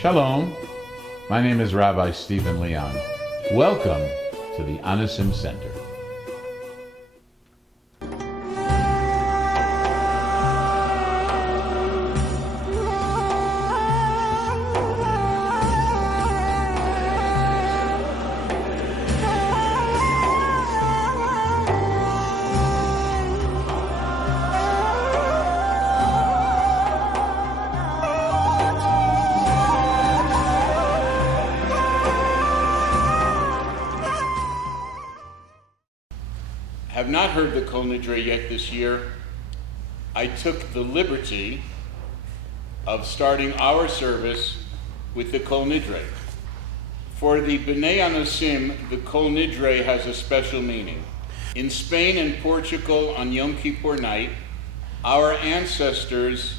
Shalom. My name is Rabbi Stephen Leon. Welcome to the Anusim Center. Have not heard the Kol Nidre yet this year. I took the liberty of starting our service with the Kol Nidre. For the B'nai Anusim, the Kol Nidre has a special meaning. In Spain and Portugal on Yom Kippur night, our ancestors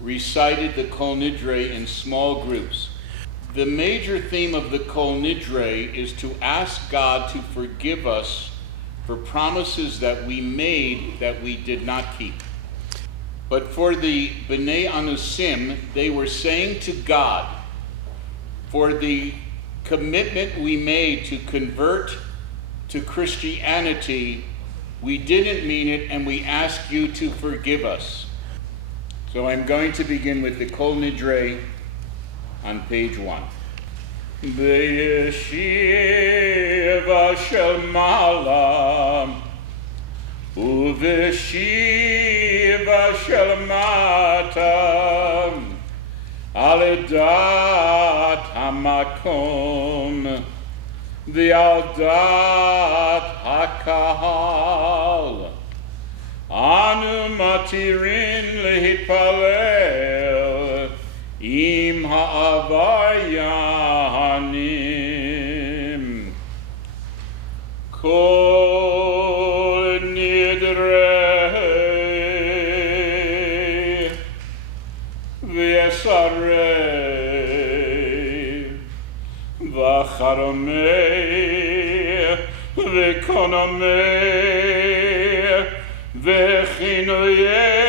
recited the Kol Nidre in small groups. The major theme of the Kol Nidre is to ask God to forgive us for promises that we made that we did not keep. But for the B'nai Anusim, they were saying to God, for the commitment we made to convert to Christianity, we didn't mean it and we ask you to forgive us. So I'm going to begin with the Kol Nidre on page 1. B'yeshiva shel mala uv'yeshiva shel mata aledat hamakom v'aldat hakahal anu matirin lehitpalel im ha'avayanim kol nidrei v'yesarei v'charomei v'konomei v'chinoyei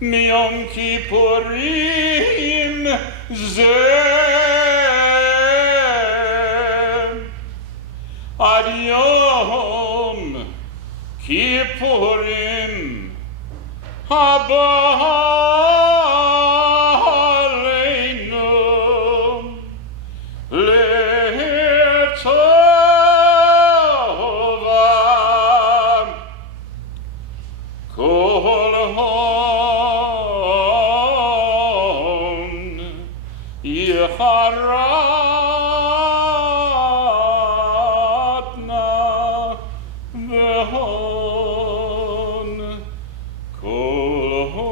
Miyom Kippurim zeh ad Yom Kippurim haba aleinu le'tova kol Yecharatna v'hon kol hon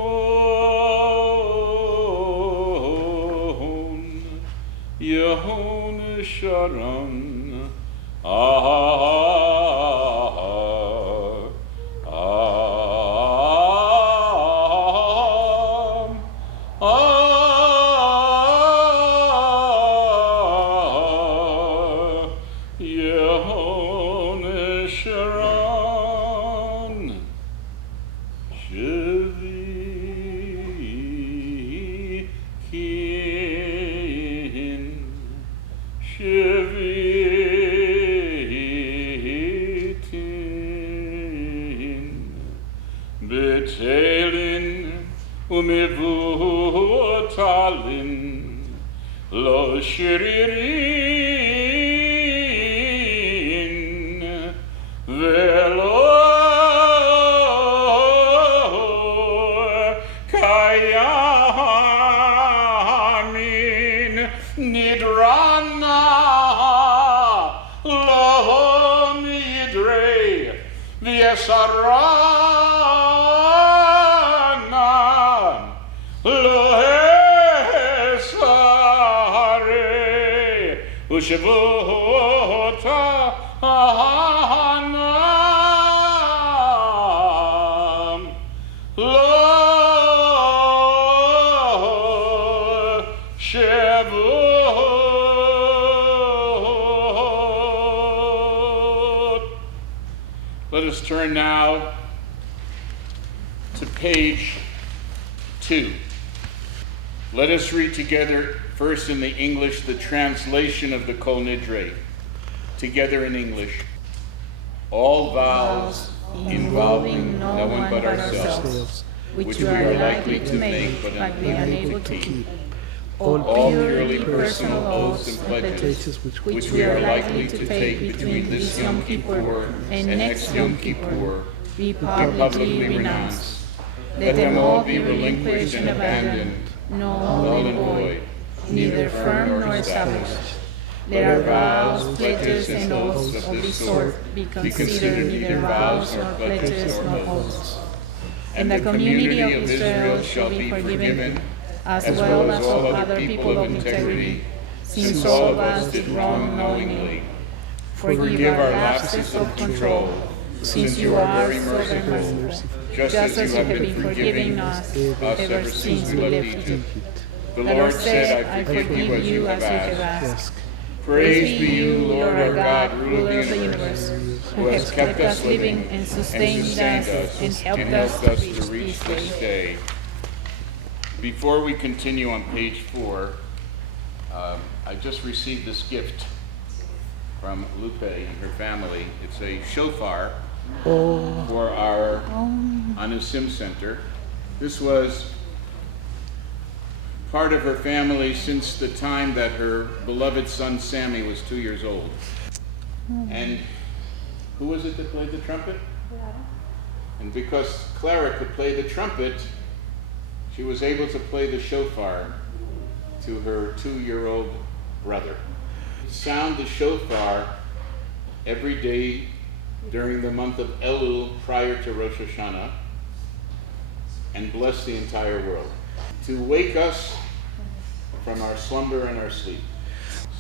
Yehon Sharon umevutalin lo shiririn velo Yesaranam lo esare ushvota hanam lo shevot. Let us turn now to page 2. Let us read together, first in the English, the translation of the Kol Nidre. Together in English. All vows involving no one but ourselves, which we are likely to make but unable to keep. All purely personal oaths and pledges which we are likely to take between this Yom Kippur and next Yom Kippur, be publicly renounced. Let them all be relinquished and abandoned, null and void, neither firm nor established. Let our vows, pledges, and oaths of this sort be considered neither vows nor pledges nor oaths. And the community of Israel shall be forgiven, as well as all other people of integrity, since all of us did wrong knowingly. Forgive our lapses of control, since you are so very merciful, just as you have been forgiving us ever since we left Egypt. The Lord said, I forgive you as you have asked. Praise be you, Lord our God, ruler of the universe, who has kept us living and sustained us and helped us to reach this day. Before we continue on page 4, I just received this gift from Lupe and her family. It's a shofar for our Anusim Center. This was part of her family since the time that her beloved son Sammy was 2 years old. And who was it that played the trumpet? Clara. And because Clara could play the trumpet, she was able to play the shofar to her 2-year-old brother. Sound the shofar every day during the month of Elul prior to Rosh Hashanah and bless the entire world, to wake us from our slumber and our sleep.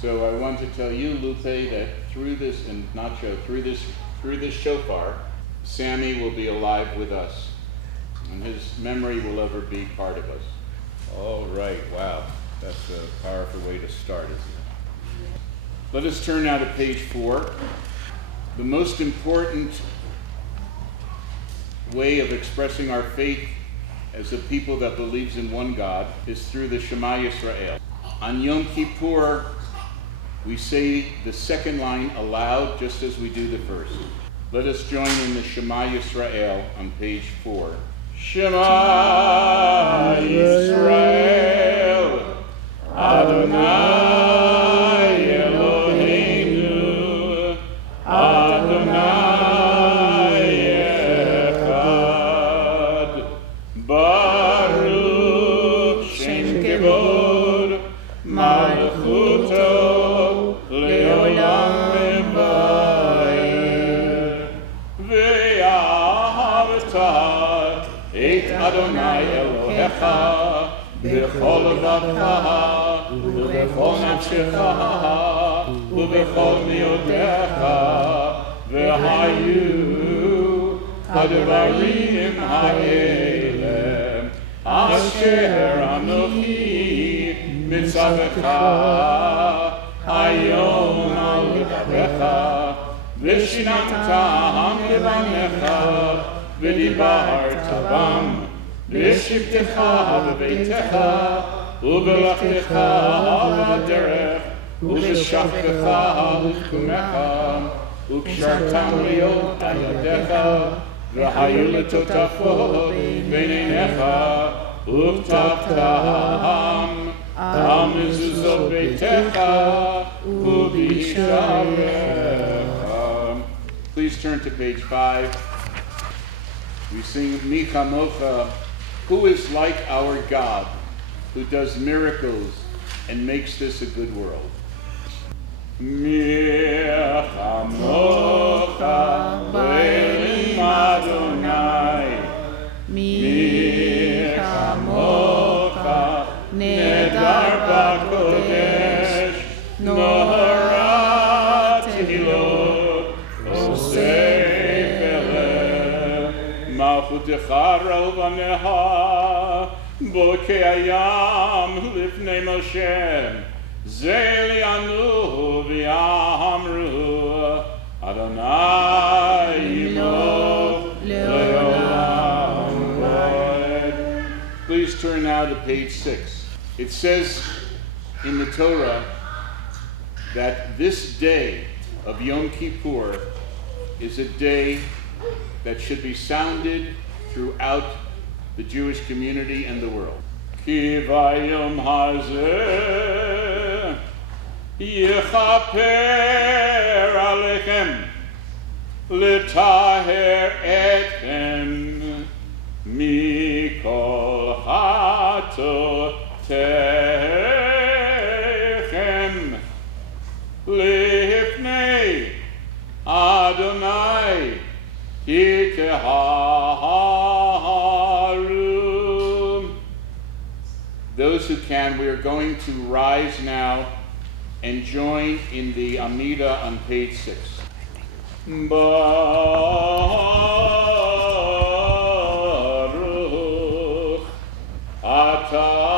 So I want to tell you, Lupe, that through this, and Nacho, through this shofar, Sammy will be alive with us, and his memory will ever be part of us. All right, wow, that's a powerful way to start, isn't it? Let us turn now to page 4. The most important way of expressing our faith as a people that believes in one God is through the Shema Yisrael. On Yom Kippur, we say the second line aloud just as we do the first. Let us join in the Shema Yisrael on page 4. Shema Yisrael, Adonai Eloheinu, Adonai Echad, Baruch Shem Kevod, Malchuto, Leolam V'Vaed, Ve'ahavta et Adonai Elohecha, B'chol levavecha, ובכל נפשך ובכל מאודיך, והיו הדברים האלה אשר אנוכי מצווך היום על לבבך, ושיננתם לבניך ודיברת בם בשבתך בביתך ובלכתך על הדרך, ובשכבך ובתחומך, וקשרתם להיות על ידיך, והיו לטוטפות בין עיניך, וכתבתם על מזוזות ביתך ובשעריך. Please turn to page 5. We sing Mi Chamocha, who is like our God, who does miracles and makes this a good world. Mi chamocha be'elimah מלכותך רבנך בוקי הים לפני משה זה ליענו ויאמרו אדוני ימלוך לעולם ועד. Please turn now to page 6. It says in the Torah that this day of Yom Kippur is a day that should be sounded throughout the Jewish community and the world. Ki vayom hazeh yechaper alechem letaher etchem mikol hatotechem lifnei Adonai Iteharu. Those who can, we are going to rise now and join in the Amida on page 6. Baruch Atah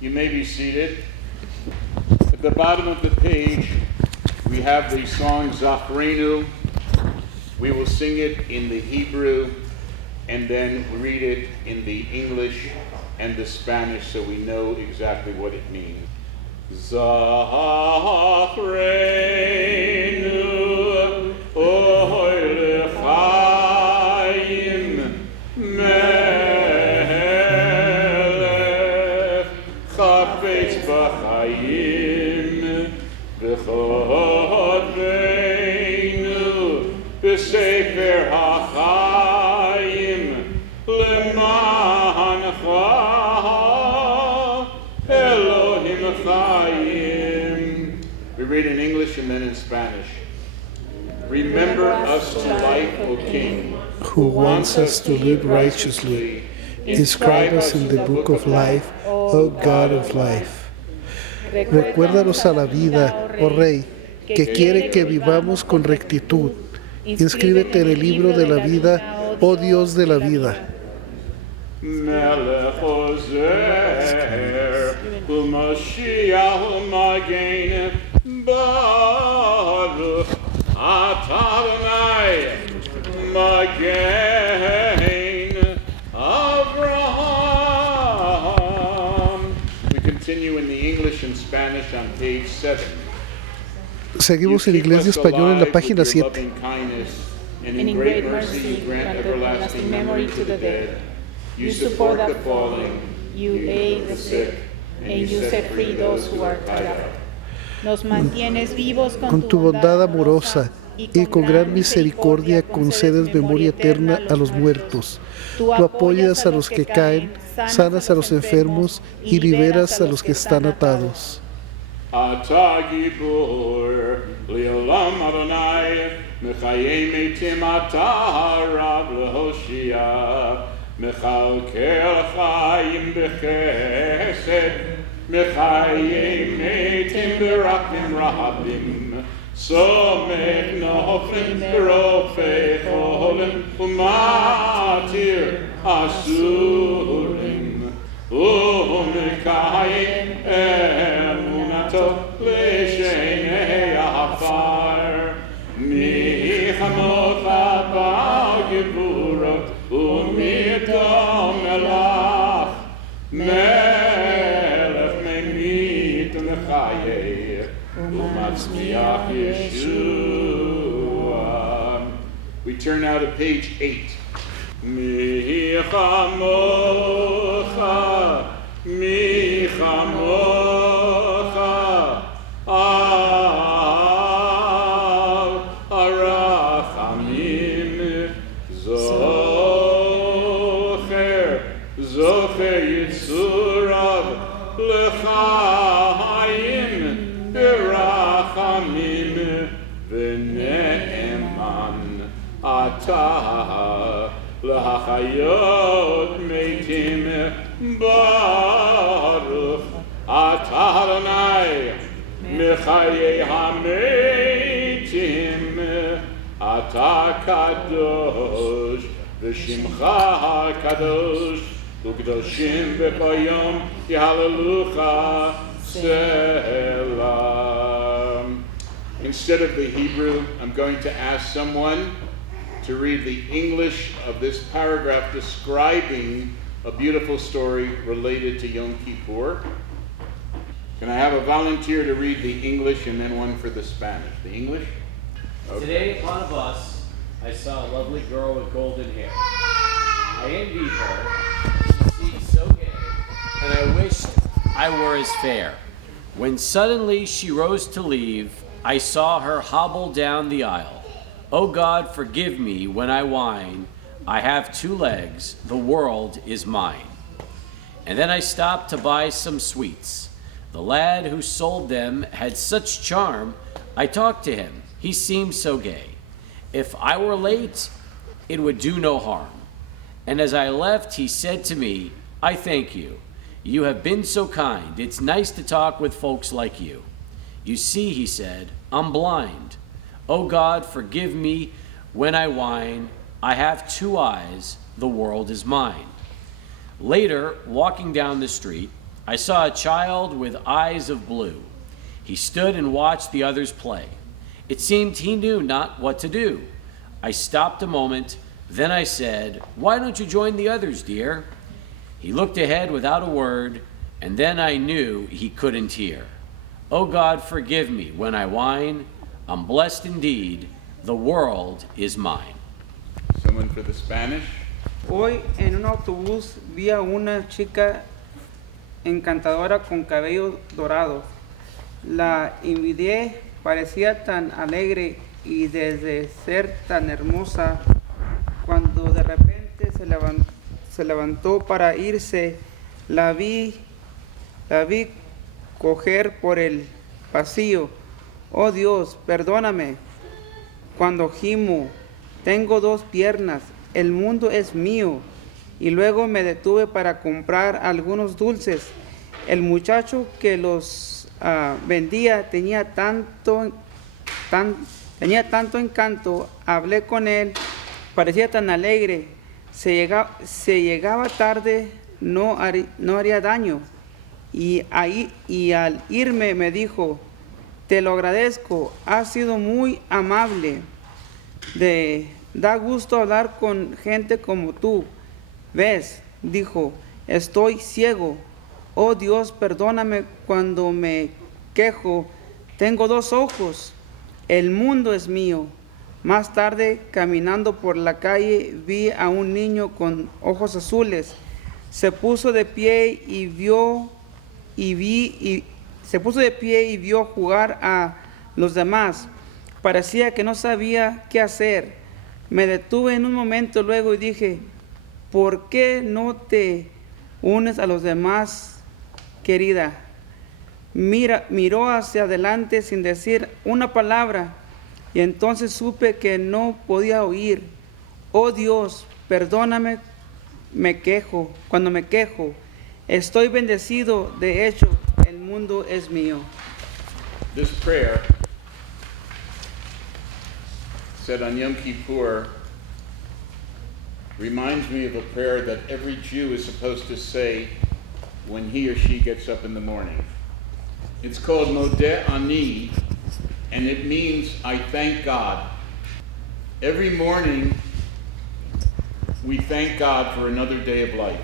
You may be seated. At the bottom of the page, we have the song Zachrenu. We will sing it in the Hebrew and then read it in the English and the Spanish so we know exactly what it means. Zachrenu oy lechaim melech chafetz b'chaim v'chodeinu b'sefer ha'chaim lemancha Elohim chayim. We read in English and then in Spanish. Remember us to life, O King, who wants us to live righteously. Inscribe us in the book of life, O God of life. Recuérdanos a la vida, oh Rey, que quiere que vivamos con rectitud. Inscríbete en el libro de la vida, oh Dios de la vida. Melech Ozer, Umashiach Umagen, Baruch Atah Magen Abraham. We continue in the English and Spanish on page 7. Seguimos en inglés y español en la página 7. And in great mercy you grant everlasting memory to the dead. You support the falling, you aid the sick, and you set free those who are tied up. Nos mantienes vivos Con tu bondad amorosa y con gran misericordia concedes memoria eterna a los muertos. Tú apoyas a los que caen, sanas a los enfermos y liberas a los que están atados. אתה גיבור, לעולם אדוני, מחיי מתים אתה הרב להושיע, מכלכל חיים בחסד, מחיי מתים ברחמים רבים, סומך נופלים ברופא חולים, ומתיר אסורים, ומקיים אמונתו לשני העפר. מי כמוך בגבורות ומי מלך, מלך ממית ומחיה ומצמיח ישועה. We turn now to page 8. מי כמוך, מי כמוך, הרחמים, זוכר יצוריו לחיים ברחמים ונאמן אתה להחיות מתים ברוך אתה אדוני מחיי המתים אתה קדוש ושמך קדוש וקדושים בכל יום יהללוך סלע. Instead of the Hebrew, I'm going to ask someone to read the English of this paragraph describing a beautiful story related to Yom Kippur. Can I have a volunteer to read the English and then one for the Spanish? The English? Okay. Today upon a bus, I saw a lovely girl with golden hair. I envied her. She seemed so gay, and I wished I were as fair. When suddenly she rose to leave, I saw her hobble down the aisle. Oh God, forgive me when I whine. I have 2 legs, the world is mine. And then I stopped to buy some sweets. The lad who sold them had such charm, I talked to him. He seemed so gay. If I were late, it would do no harm. And as I left, he said to me, I thank you. You have been so kind. It's nice to talk with folks like you. You see, he said, I'm blind. Oh God, forgive me when I whine. I have 2 eyes, the world is mine. Later, walking down the street, I saw a child with eyes of blue. He stood and watched the others play. It seemed he knew not what to do. I stopped a moment, then I said, why don't you join the others, dear? He looked ahead without a word, and then I knew he couldn't hear. Oh God, forgive me when I whine. I'm blessed indeed. The world is mine. Someone for the Spanish? Hoy en un autobús vi a una chica encantadora con cabello dorado. La envidié, parecía tan alegre y desde ser tan hermosa, cuando de repente se levantó para irse, la vi coger por el pasillo. Oh Dios, perdóname cuando gimo, tengo 2 piernas, el mundo es mío. Y luego me detuve para comprar algunos dulces. El muchacho que los vendía tenía tanto encanto, hablé con él, parecía tan alegre, se llegaba tarde, no haría daño. Y al irme me dijo, te lo agradezco, has sido muy amable. Da gusto hablar con gente como tú. ¿Ves? Dijo, estoy ciego. Oh Dios, perdóname cuando me quejo. Tengo 2 ojos. El mundo es mío. Más tarde, caminando por la calle, vi a un niño con ojos azules. Se puso de pie y vio jugar a los demás. Parecía que no sabía qué hacer. Me detuve en un momento luego y dije, ¿por qué no te unes a los demás, querida? Miró hacia adelante sin decir una palabra y entonces supe que no podía oír. Oh Dios, perdóname, cuando me quejo. Estoy bendecido, de hecho, el mundo es mío. This prayer, said on Yom Kippur, reminds me of a prayer that every Jew is supposed to say when he or she gets up in the morning. It's called Modeh Ani, and it means I thank God. Every morning, we thank God for another day of life,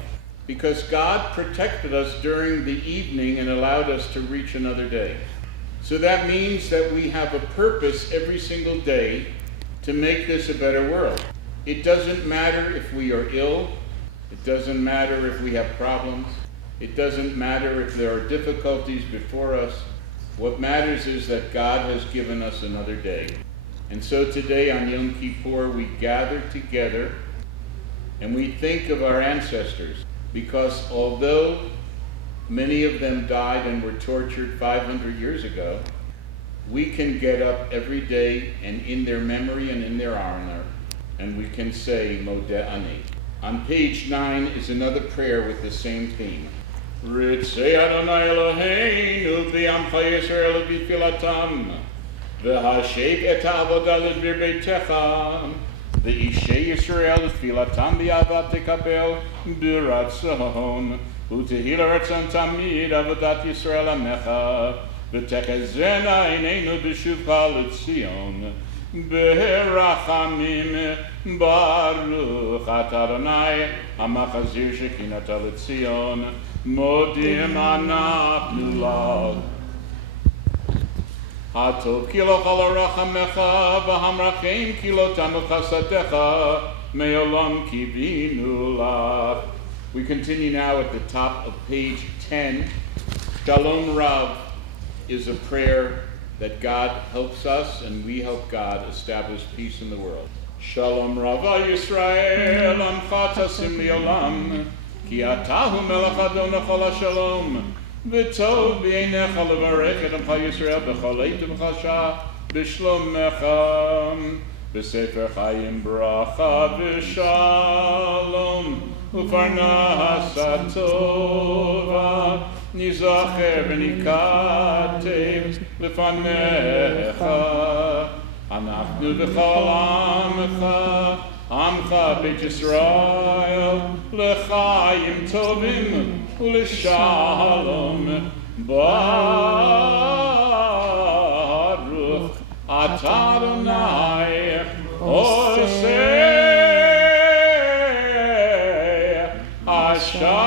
because God protected us during the evening and allowed us to reach another day. So that means that we have a purpose every single day to make this a better world. It doesn't matter if we are ill. It doesn't matter if we have problems. It doesn't matter if there are difficulties before us. What matters is that God has given us another day. And so today on Yom Kippur, we gather together and we think of our ancestors, because although many of them died and were tortured 500 years ago, we can get up every day and in their memory and in their honor, and we can say Modeh Ani. On page 9 is another prayer with the same theme. Ritzei Adonai Eloheinu b'amcha Yisrael b'tfilatam v'hashek et ha'avodah l'dbir beitecha v'ishei Yisrael tfilatam b'avat tekabel b'ratzon u'tehil ratzon tamid avodat Yisrael amecha v'techezena eineinu b'shuvcha l'tzion Berachamim Baruch Adonai Hamachazir Shekinata L'Tzion Modim Anachnu Lach Hatov Kilo Chalachamecha V'hamrachem Kilo Tamu Chasadecha Me'olam Kivinu Lach. We continue now at the top of page 10. Shalom Rav is a prayer that God helps us and we help God establish peace in the world. Shalom Rava Yisrael Amcha Tasim Li'olam Ki Atahu Melech Adonai Chol HaShalom V'tov B'einecha Levarech Et Amcha Yisrael B'chol Eit V'chasha B'shlomecha B'sefer Chayim Bracha V'shalom U'farnas HaTova Nizacher v'nikatev lefanecha Anachnu v'chol amcha Beit Yisrael l'chaim tovim u'l'shalom Baruch Atah Adonai Oseh Hashalom.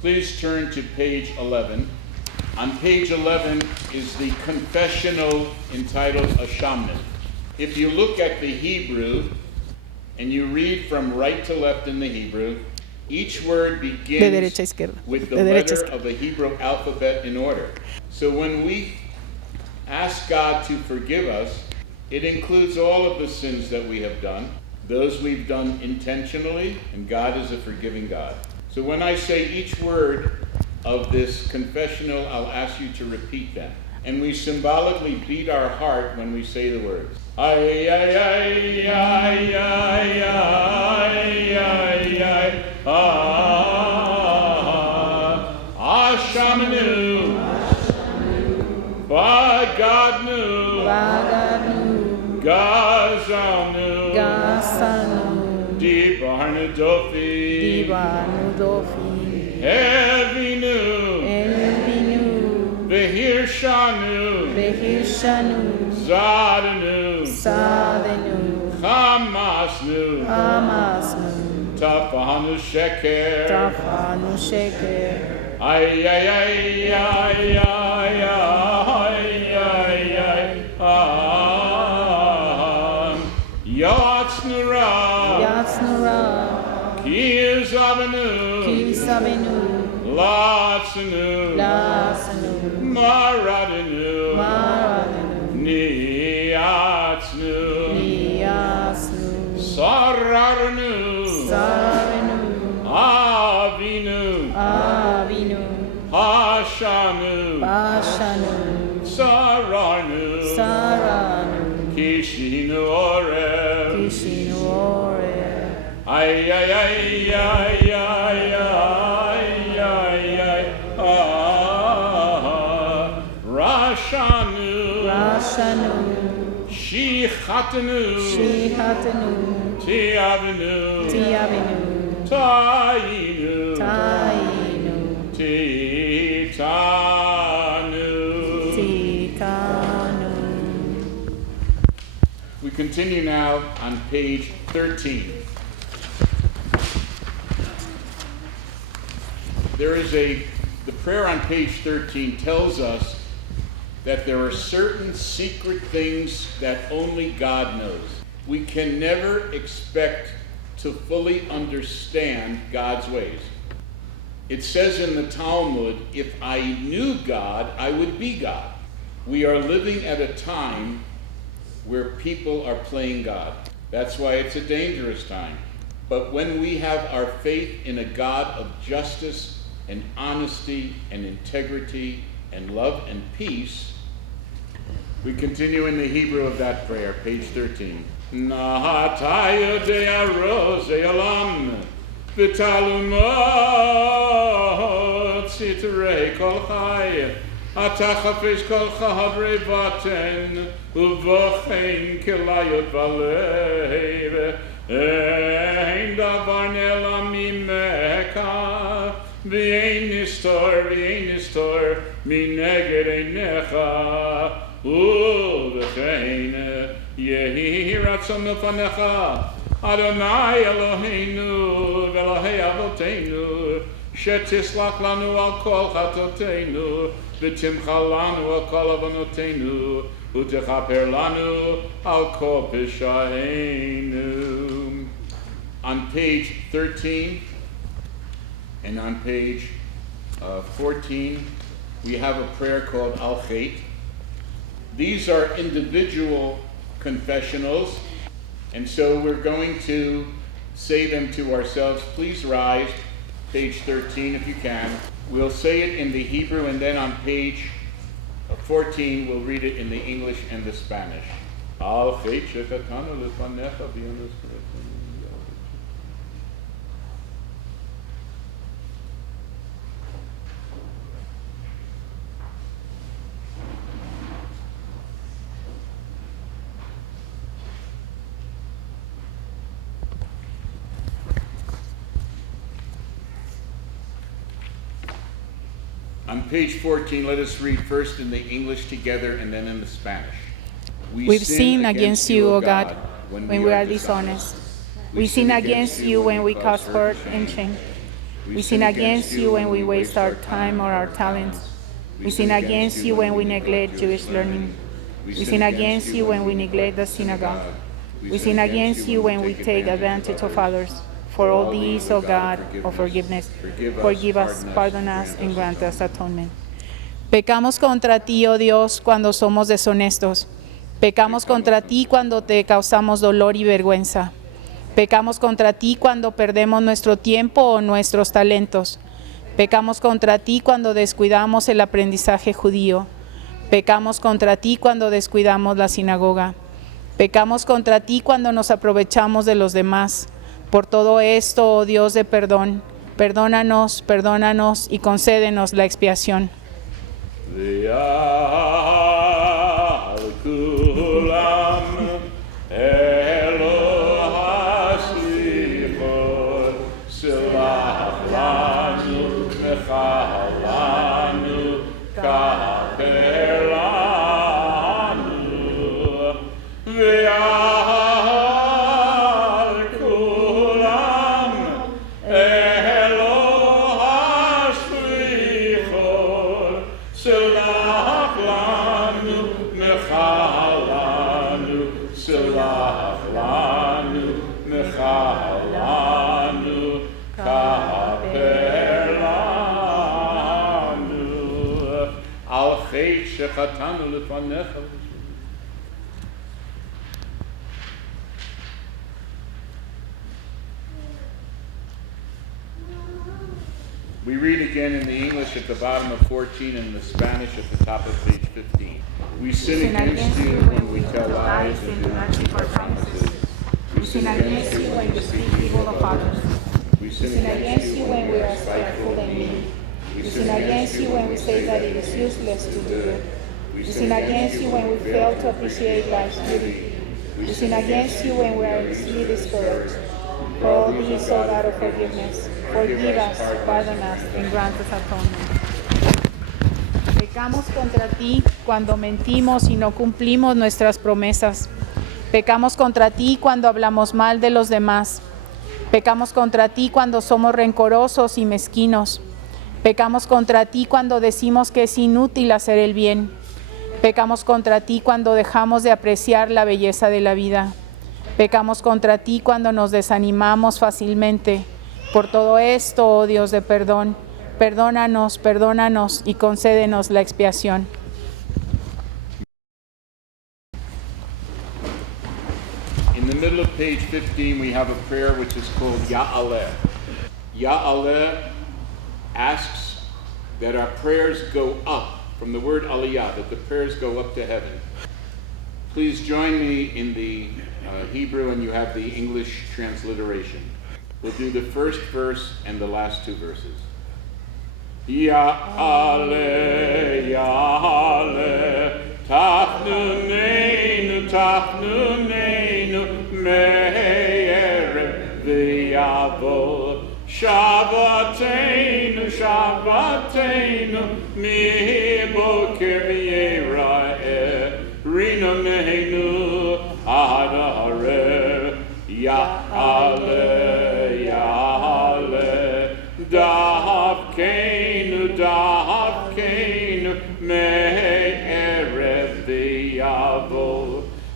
Please turn to page 11. On page 11 is the confessional entitled Ashamnin. If you look at the Hebrew and you read from right to left in the Hebrew, each word begins with the letter of the Hebrew alphabet in order. So when we ask God to forgive us, it includes all of the sins that we have done, those we've done intentionally, and God is a forgiving God. So when I say each word of this confessional, I'll ask you to repeat them. And we symbolically beat our heart when we say the words. Ay, ay, ay, ay, ay, ay, ay, ay, ah, Ashamanu, Bagadnu, Gazanu, Dibarnu Dofi, Evinu, Behirshanu, Zadanu, Hamasnu, Tafanu Sheker, ay, ay, ay, ay, ay, ay, ay, Yatsnu Ra, Kizavenu, Latsanu, Maradinu, Ay, ay, ay, ay, ay, ay, ay, ay, ah. Rashanu, Rashanu, Shichatanu, Shihatanu, Tiavenu, Tiavinu, Tainu, Tainu, Titanu. Tikanu. We continue now on page 13. The prayer on page 13 tells us that there are certain secret things that only God knows. We can never expect to fully understand God's ways. It says in the Talmud, if I knew God, I would be God. We are living at a time where people are playing God. That's why it's a dangerous time. But when we have our faith in a God of justice and honesty and integrity and love and peace, we continue in the Hebrew of that prayer, page 13. Nahatayu de'arozei olam v'talumot sitrei kol chai ata chafez kol chadrei vaten uvochein kilayot valev ein davar nela mimeka v'ein nistor mineged einecha Uvechein yehi ratzon lefanecha Adonai Eloheinu v'Elahei Avoteinu shetislach lanu al kol chatoteinu v'timcha lanu al kol avonoteinu u'techaper lanu al kol pishaeinu. On page 13 and on page 14 we have a prayer called Al Chet. These are individual confessionals, and so we're going to say them to ourselves. Please rise, page 13 if you can. We'll say it in the Hebrew, and then on page 14 we'll read it in the English and the Spanish. Al Chet shekatanu lefanecha v'yonus On page 14, let us read first in the English together and then in the Spanish. We've sinned against you, O God, when we are dishonest. We sin against you when we cause hurt and shame. We sin against you when we waste our time or our talents. We sin against you when we neglect Jewish learning. We sin against you when we neglect the synagogue. We sin against you when we take advantage of others. For all these, O God, of forgiveness, forgive us, pardon us, and grant us atonement. Pecamos contra ti, oh Dios, cuando somos deshonestos. Pecamos contra ti cuando te causamos dolor y vergüenza. Pecamos contra ti cuando perdemos nuestro tiempo o nuestros talentos. Pecamos contra ti cuando descuidamos el aprendizaje judío. Pecamos contra ti cuando descuidamos la sinagoga. Pecamos contra ti cuando nos aprovechamos de los demás. Por todo esto, oh Dios de perdón, perdónanos, perdónanos y concédenos la expiación. We read again in the English at the bottom of 14 and in the Spanish at the top of page 15. We sin against you when we tell lies and do not keep our promises. We sin against you when you speak evil of others. We We sin against you when we are spiteful and mean. We sin against you when we say that it is useless to do good. We sin against you when we fail to appreciate life's beauty. We sin against you when we are easily discouraged. For all these, O God of forgiveness, forgive us, pardon us, and grant us atonement. Pecamos contra ti cuando mentimos y no cumplimos nuestras promesas. Pecamos contra ti cuando hablamos mal de los demás. Pecamos contra ti cuando somos rencorosos y mezquinos. Pecamos contra ti cuando decimos que es inútil hacer el bien. Pecamos contra ti cuando dejamos de apreciar la belleza de la vida. Pecamos contra ti cuando nos desanimamos fácilmente. Por todo esto, oh Dios de perdón, perdónanos, perdónanos y concédenos la expiación. In the middle of page 15, we have a prayer which is called Ya'aleh. Ya'aleh asks that our prayers go up, from the word aliyah, that the prayers go up to heaven. Please join me in the Hebrew, and you have the English transliteration. We'll do the first verse and the last two verses. Ya'aleh, Ya'aleh, Tachnuneinu, Tachnuneinu, Me'erev v'yavo, Shabbateinu, Shabbateinu, Mi'boker v'yera'eh, Rinameinu, Ad ha'arev, Ya'aleh, Ya'aleh, Davkeinu, Davkeinu, Me'erev v'yavo,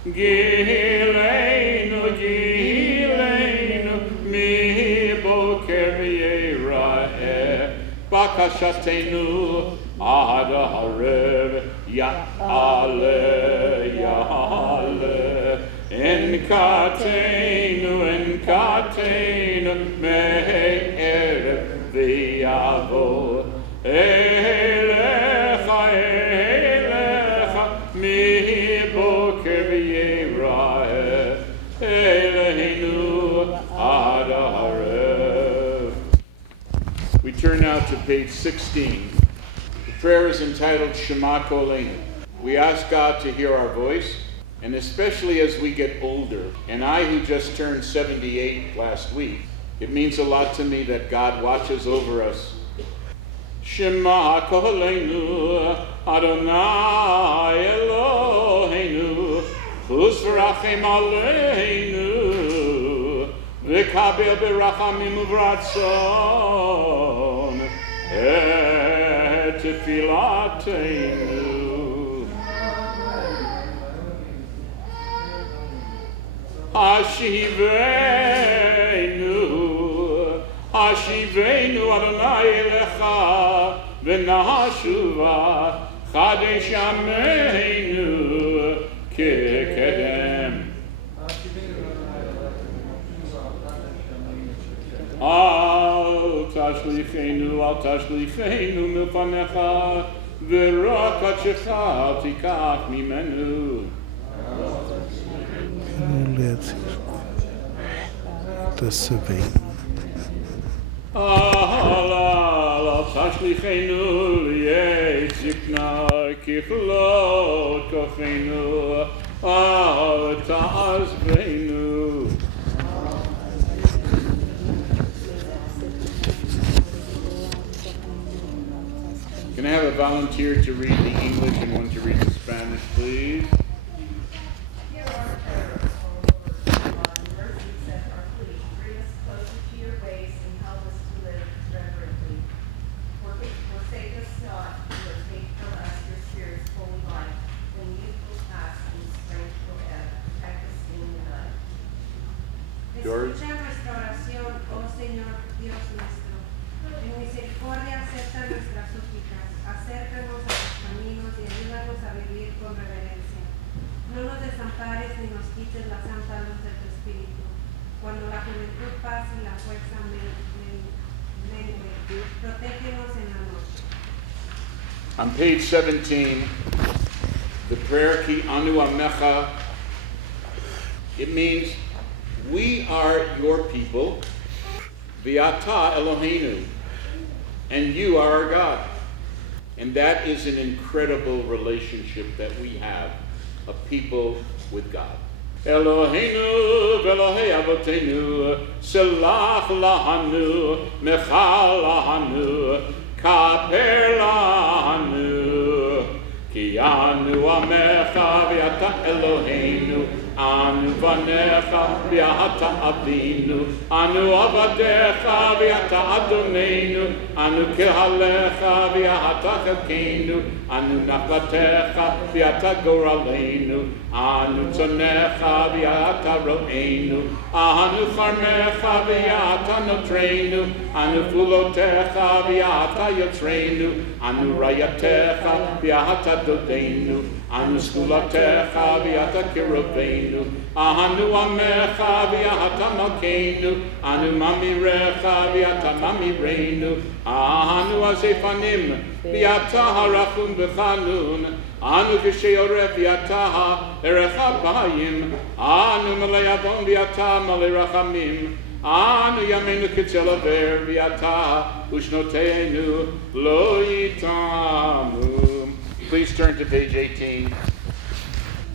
Gileinu, Gileinu, Mi'boker v'yera'eh, Bakashateinu, Ad ha'arev, Ya'aleh, Ya'aleh, Enkatenu, Enkatenu, Me'erev v'yavo, Elecha, Elecha, Mi'boker v'yera'eh, Eloheinu ad ha'arev. We turn now to page 16. The prayer is entitled Shema Koleinu. We ask God to hear our voice, and especially as we get older, and I who just turned 78 last week, it means a lot to me that God watches over us. Shema Koleinu, Adonai Eloheinu, Chus v'rachem aleinu, v'kabel b'rachamim uvratzon, et tefilateinu. Hashivenu, Hashivenu Adonai Elecha, v'nashuva, Chadesh Yameinu, Kekedem. Al tashlichenu milpanecha, v'rak atshecha tikach mimenu. Das bem. Al tashlichenu li'etzikna kichlot kochenu, al ta'azvenu. Can I have a volunteer to read the English and one to read the Spanish, please? Escucha nuestra oración, oh Señor Dios nuestro. En misericordia acepta nuestras súplicas. Acércanos a tus caminos y ayúdanos a vivir con reverencia. No nos desampares ni nos quites la santa luz de tu Espíritu. Cuando la juventud pase y la fuerza mengue, protégenos en la noche. On page 17, the prayer Ki Anu Amecha, it means We are your people, V'ata Eloheinu, and you are our God. And that is an incredible relationship that we have, a people with God. Eloheinu v'Elohei Avotenu, Selach lahanu, Mechal lahanu, Kaper lahanu, Ki anu amecha v'ata Eloheinu, Anu vanecha v'ata avinu, Anu avadecha v'ata Adonenu, Anu kehalecha v'ata chelkeinu, Anu nachlatecha v'ata goraleinu, Anu tzonecha v'ata ro'einu, Anu charmecha v'ata notreinu, Anu fulotecha v'ata yotzreinu, Anu rayatecha v'ata dodeinu, Anu skulatecha v'ata kiroveinu, Anu amecha v'ata malkeinu, Anu mamirecha v'ata mamireinu, Anu azefanim v'ata harachum v'chanun, Anu v'sheoref v'ata erecha bayim, Anu malayavon v'ata malerachamim, Anu yamenu kitzelaver v'ata ushnoteinu lo yitamu. Please turn to page 18.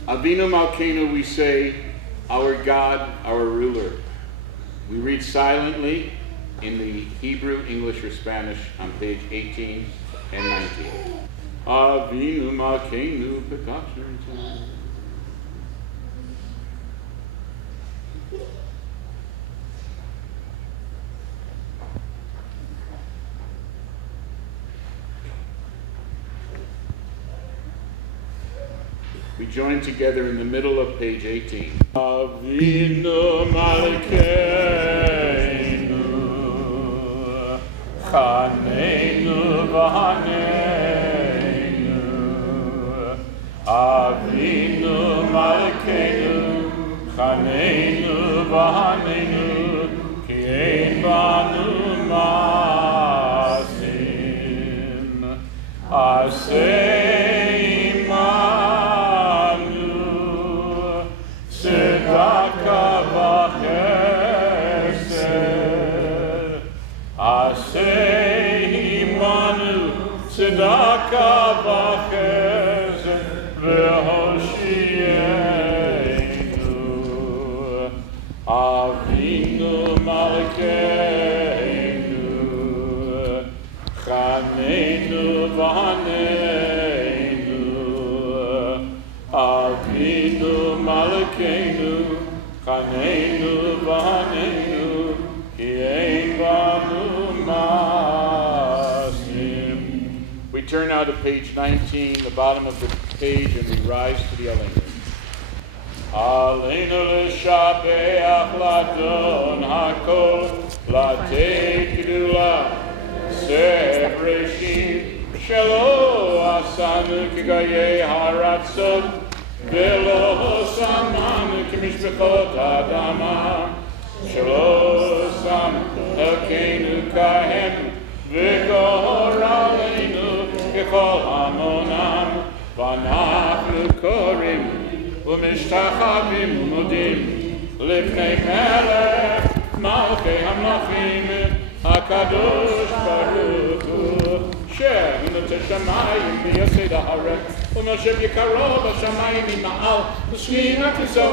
Avinu Malkeinu, we say, our God, our ruler. We read silently in the Hebrew, English, or Spanish on page 18 and 19. Avinu Malkeinu Pekachnu. We join together in the middle of page 18. Avinu Malkeinu, Chaneinu v'Haneinu. Avinu Malkeinu, Chaneinu v'Haneinu, Ki ein banu masim. Aseh Tzedaka v'chesed v'hoshienu, Avinu Malkeinu, Chaneinu v'Haneinu, Avinu Malkeinu, Chaneinu v'Haneinu, Ki ein banu We turn now to page 19, the bottom of the page, and we rise to the Aleinu. Aleinu l'shabeach ladon hakol, latei kidula, sebreshim, shelo asanu kigayei haratzot, velo samanu kimishbechot adama, shelo sam elkeinu kahem, v'gor aleinu k'chol hamonam, v'anachnu korim, u'mishtachavim mudim, lifnei melech, malchei hamlachim, hakadosh baruch hu, she'noteh shamayim v'yosei haaretz, u'moshev yikaro b'shamayim ima'al, u'shkina kuzo,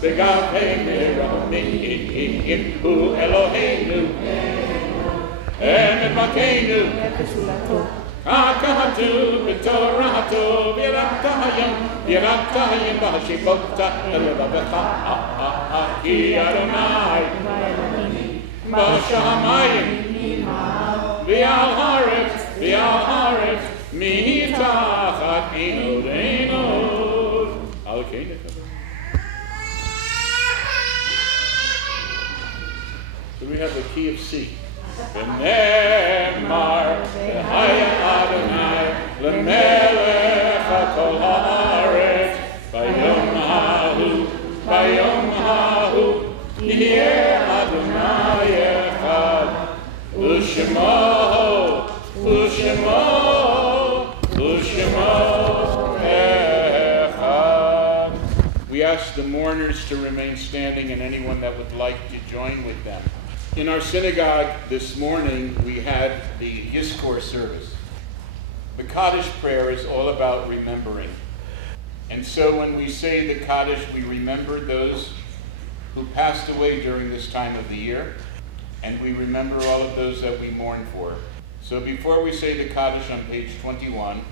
v'gavhei meramim, hu Eloheinu, Emet Malkeinu, Hakahatu, B'Torahato, V'Yirat-Hayim, V'Hashivota, Elevavecha, Ki Adonai, B'Shamayim, V'Al Haaretz, Mitachat Inodeinu, Alkeinu. So we have the key of C. V'nemar v'haya Adonai l'melech hakol haaretz bayom hahu yeh Adonai echad u'shemo echad. We ask the mourners to remain standing and anyone that would like to join with them. In our synagogue this morning, we had the Kippur service. The Kaddish prayer is all about remembering. And so when we say the Kaddish, we remember those who passed away during this time of the year, and we remember all of those that we mourn for. So before we say the Kaddish on page 21,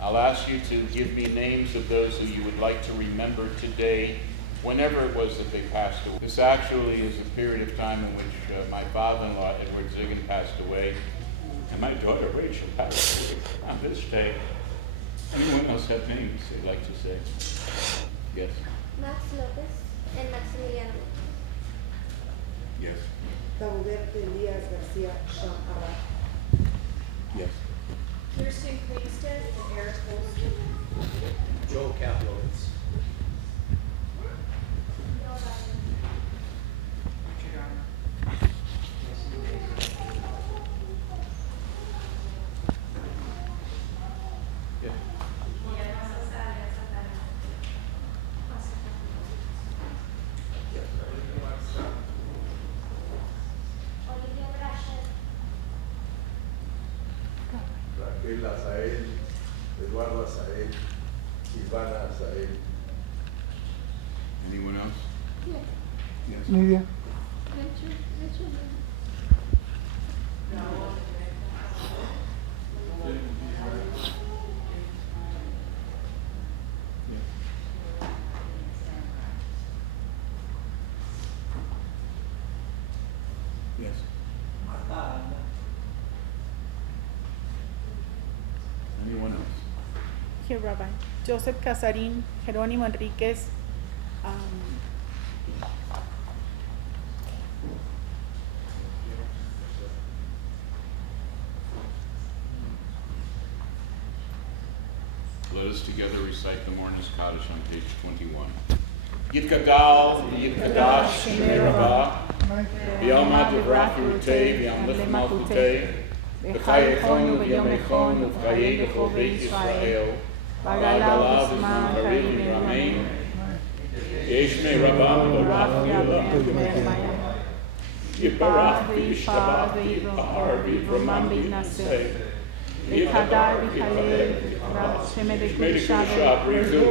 I'll ask you to give me names of those who you would like to remember today, whenever it was that they passed away. This actually is a period of time in which my father-in-law, Edward Zigan, passed away, and my daughter, Rachel, passed away on this day. Anyone else have names they'd like to say? Yes. Max Lopez and Maximiliano Lopez. Yes. Dagoberto Elías García Champara. Yes. Kirsten Klingstead and Eric Holston. Joel Kaplowitz. Raquel Azael, Eduardo Azael, Silvana Azael. Anyone else? Yes. Yes. Nidia. Rachel. Yes. Anyone else? Here, Rabbi. Joseph Casarín, Jerónimo Enríquez, Let us together recite the Mourner's Kaddish on page 21. Yitkadal, Yitkadash, Shemei Rabbah, B'yalma Devrachu Tei, B'yamlich Malchutei, B'chayechonu B'yamechonu, B'chayei B'chol Beit Yisrael, B'galav B'zman Karim B'ramein, Yeshmei Rabbah B'rach Yibarach V'yishtabach V'yibahar V'yivramam V'yinaseh, Yichadar V'chalel, Shemei B'kudusha V'richu,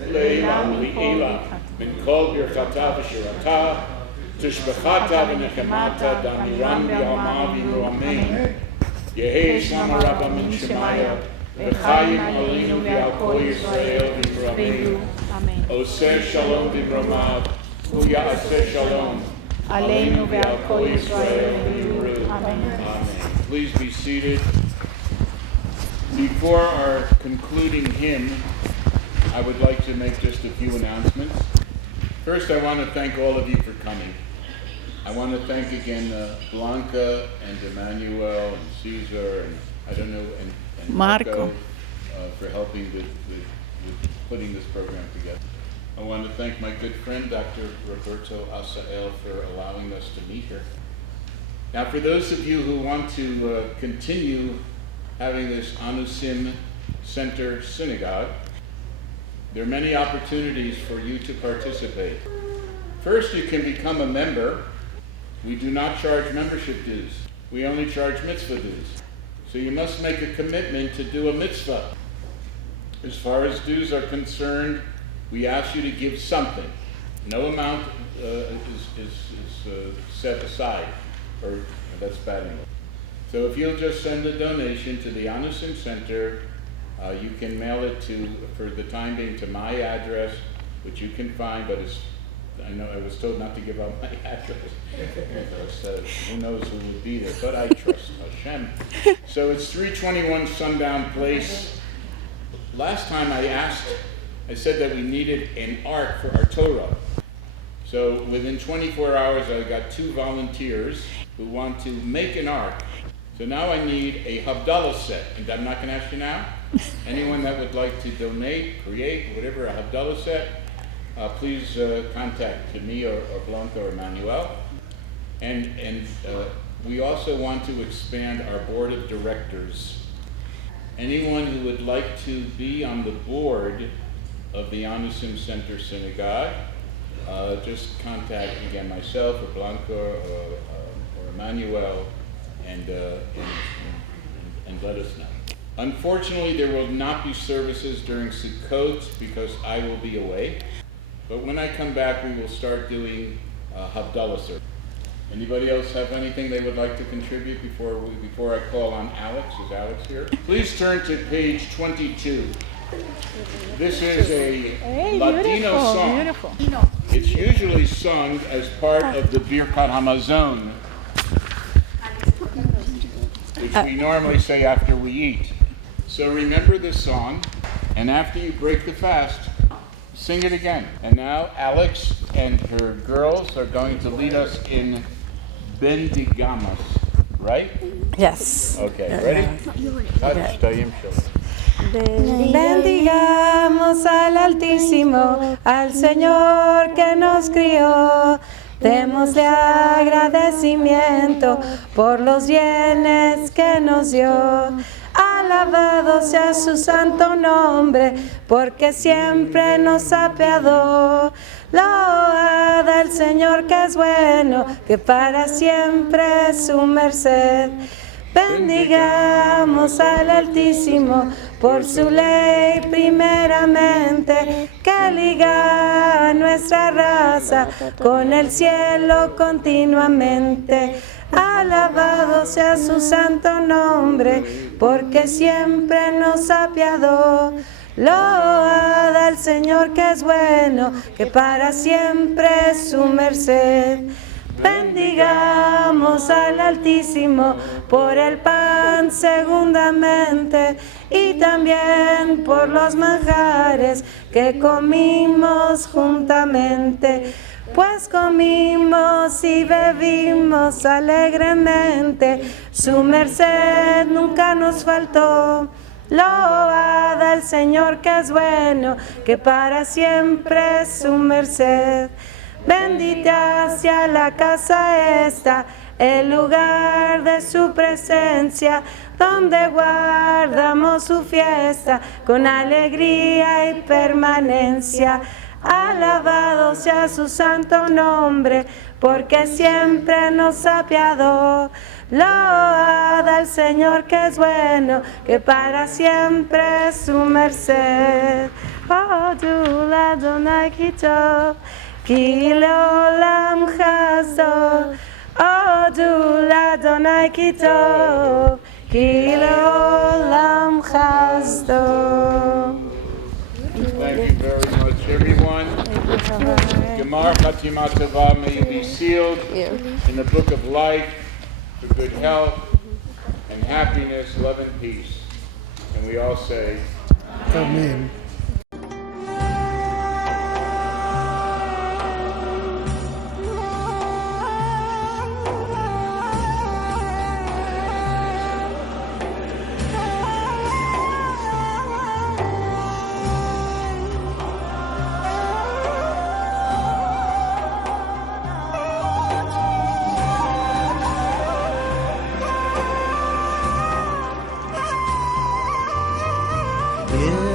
Le'elam Li'elam, Min Kol Birchata V'shirata, Tishbechata V'nechemata, Damiram B'yalma V'yiramein, Yehi Shama Rabba Min Shemaya, V'chayim Aleinu V'al Kol Yisrael V'yiramein, Amen. Oseh Shalom V'ramav, Hu Ya'aseh Shalom, Aleinu V'al Kol Yisrael V'yiru. Amen. Amen. Please be seated. Before our concluding hymn, I would like to make just a few announcements. First, I want to thank all of you for coming. I want to thank again Blanca and Emmanuel and Caesar and and Marco. For helping with putting this program together. I want to thank my good friend Dr. Roberto Asael for allowing us to meet here. Now, for those of you who want to continue having this Anusim Center Synagogue, there are many opportunities for you to participate. First, you can become a member. We do not charge membership dues. We only charge mitzvah dues. So you must make a commitment to do a mitzvah. As far as dues are concerned, we ask you to give something. No amount is set aside, or that's bad English. So if you'll just send a donation to the Anusim Center, you can mail it for the time being, to my address, which you can find, but I know I was told not to give out my address. So who knows who would be there, but I trust Hashem. So it's 321 Sundown Place. Last time I said that we needed an ark for our Torah. So within 24 hours, I got 2 volunteers who want to make an ark. So now I need a Havdalah set, and I'm not going to ask you now. Anyone that would like to donate, create, whatever, a Havdalah set, please contact me or Blanca or Emmanuel. And we also want to expand our board of directors. Anyone who would like to be on the board of the Anusim Center Synagogue, just contact again myself or Blanca or Emmanuel and let us know. Unfortunately, there will not be services during Sukkot because I will be away. But when I come back, we will start doing Havdalah service. Anybody else have anything they would like to contribute before I call on Alex? Is Alex here? Please turn to page 22. This is a Ladino song. Beautiful. It's usually sung as part of the Birkat Hamazon, which we normally say after we eat. So remember this song, and after you break the fast, sing it again. And now Alex and her girls are going to lead us in Bendigamos, right? Yes. Okay, ready? Bendigamos al Altísimo, al Señor que nos crió. Démosle agradecimiento por los bienes que nos dio. Alabado sea su santo nombre, porque siempre nos ha apiadó. Load al Señor que es bueno, que para siempre es su merced. Bendigamos al Altísimo por su ley primeramente, que liga a nuestra raza con el cielo continuamente. Alabado sea su santo nombre, porque siempre nos ha apiadó. Load al Señor que es bueno, que para siempre es su merced. Bendigamos al Altísimo por el pan segundamente, y también por los manjares que comimos juntamente. Pues comimos y bebimos alegremente, su merced nunca nos faltó. Load al Señor que es bueno, que para siempre es su merced. Bendita sea la casa esta, el lugar de su presencia, donde guardamos su fiesta con alegría y permanencia. Alabado sea su santo nombre, porque siempre nos ha apiadó. Load al Señor que es bueno, que para siempre es su merced. Oh, du Adonai Kitov, ki leolam chasdo. Oh, du Adonai Kitov, ki leolam chasdo. Thank you very much, everyone. Gemar Chatima Tova, may you be sealed in the book of life for good health and happiness, love and peace. And we all say, Amén. Yeah.